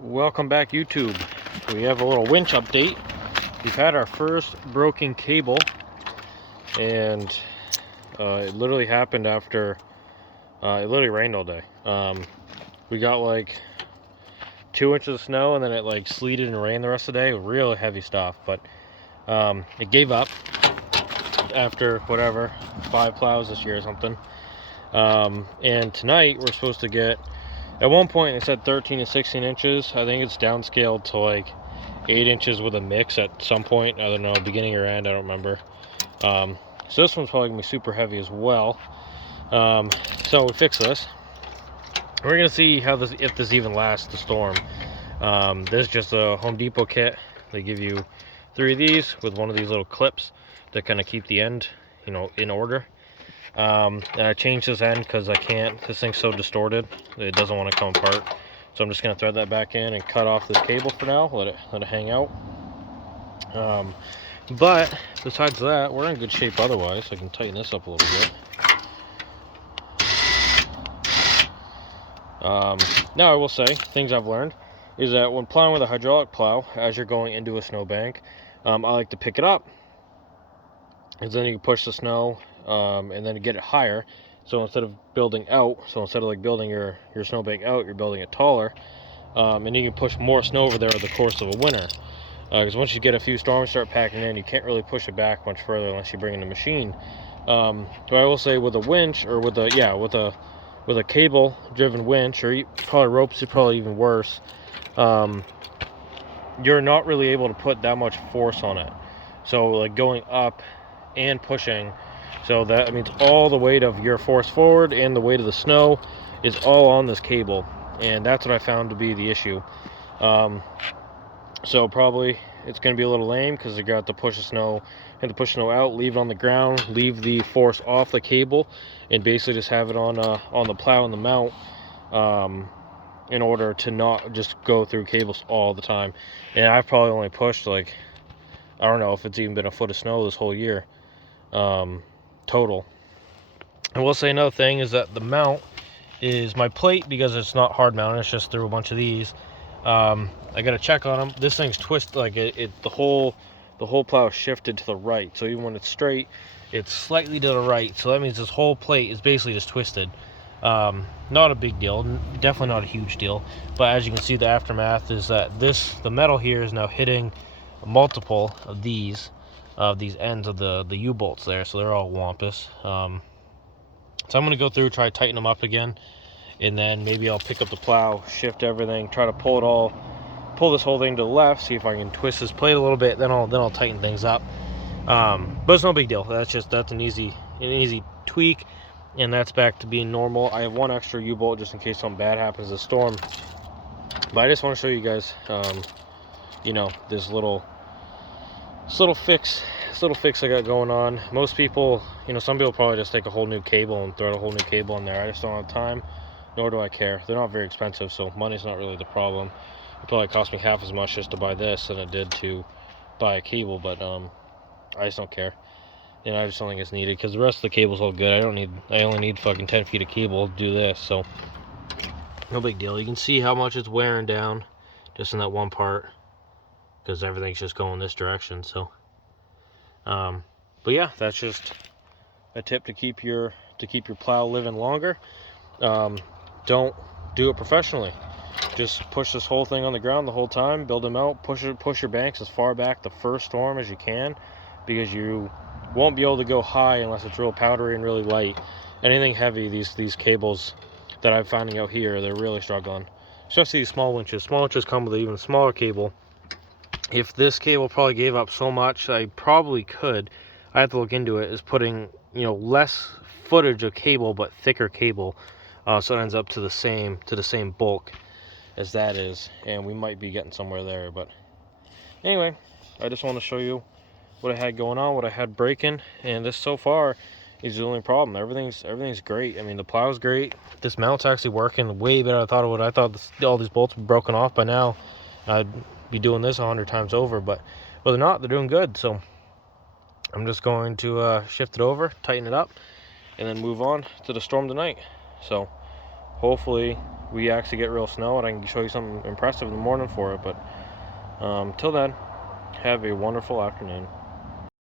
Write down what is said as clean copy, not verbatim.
Welcome back, YouTube. We have a little winch update. We've had our first broken cable, and it literally happened after it literally rained all day. We got like 2 inches of snow, and then it like sleeted and rained the rest of the day. Real heavy stuff, but it gave up after whatever 5 plows this year or something. And tonight we're supposed to get, at one point it said 13 to 16 inches. I think it's downscaled to like 8 inches with a mix at some point. I don't know, beginning or end, I don't remember. So this one's probably gonna be super heavy as well. So we fix this. We're gonna see how this, if this even lasts the storm. This is just a Home Depot kit. They give you 3 of these with one of these little clips that kind of keep the end, you know, in order. And I changed this end because I can't, this thing's so distorted it doesn't want to come apart, so I'm just going to thread that back in and cut off this cable for now, let it hang out. But besides that, we're in good shape otherwise. I can tighten this up a little bit. Now I will say, things I've learned is that when plowing with a hydraulic plow, as you're going into a snowbank, I like to pick it up, because then you can push the snow and then get it higher. So instead of building out, instead of like building your snowbank out, you're building it taller, and you can push more snow over there over the course of a winter. Because once you get a few storms start packing in, you can't really push it back much further unless you bring in a machine. But I will say with a winch, or with a cable driven winch, or probably ropes is probably even worse, you're not really able to put that much force on it. So like going up and pushing, so that means all the weight of your force forward and the weight of the snow is all on this cable, and that's what I found to be the issue. So probably it's going to be a little lame because you got to push the snow and to push snow out, leave it on the ground, leave the force off the cable, and basically just have it on the plow and the mount, in order to not just go through cables all the time. And I've probably only pushed like, I don't know if it's even been a foot of snow this whole year, total. I will say another thing is that the mount is my plate, because it's not hard mounted, it's just through a bunch of these. I gotta check on them. This thing's twisted, like the whole plow is shifted to the right, so even when it's straight, it's slightly to the right, so that means this whole plate is basically just twisted. Not a big deal, definitely not a huge deal, but as you can see, the aftermath is that the metal here is now hitting multiple of these ends of the U-bolts there, so they're all wampus. So I'm going to go through, try to tighten them up again, and then maybe I'll pick up the plow, shift everything, try to pull this whole thing to the left, see if I can twist this plate a little bit, then I'll tighten things up. But it's no big deal. That's an easy tweak, and that's back to being normal. I have one extra U-bolt just in case something bad happens this storm, but I just want to show you guys, you know, this little fix I got going on. Most people, you know, some people probably just take a whole new cable and throw a whole new cable in there. I just don't have time, nor do I care. They're not very expensive, so money's not really the problem. It probably cost me half as much just to buy this than it did to buy a cable, but I just don't care. And I just don't think it's needed, because the rest of the cable's all good. I only need fucking 10 feet of cable to do this, so no big deal. You can see how much it's wearing down just in that one part, because everything's just going this direction. So but yeah, that's just a tip to keep your plow living longer. Don't do it professionally. Just push this whole thing on the ground the whole time, build them out, push your banks as far back the first storm as you can, because you won't be able to go high unless it's real powdery and really light. Anything heavy, these cables that I'm finding out here, they're really struggling, especially these small winches. Small winches come with an even smaller cable. If this cable probably gave up so much, I probably could, I have to look into it, is putting, you know, less footage of cable but thicker cable, so it ends up to the same bulk as that is, and we might be getting somewhere there. But anyway, I just want to show you what I had going on, what I had breaking, and this so far is the only problem. Everything's great. I mean, the plow's great. This mount's actually working way better than I thought it would. I thought all these bolts were broken off by now. I'd be doing this 100 times over, but they're not. They're doing good. So I'm just going to shift it over, tighten it up, and then move on to the storm tonight. So hopefully we actually get real snow and I can show you something impressive in the morning for it. But till then, have a wonderful afternoon.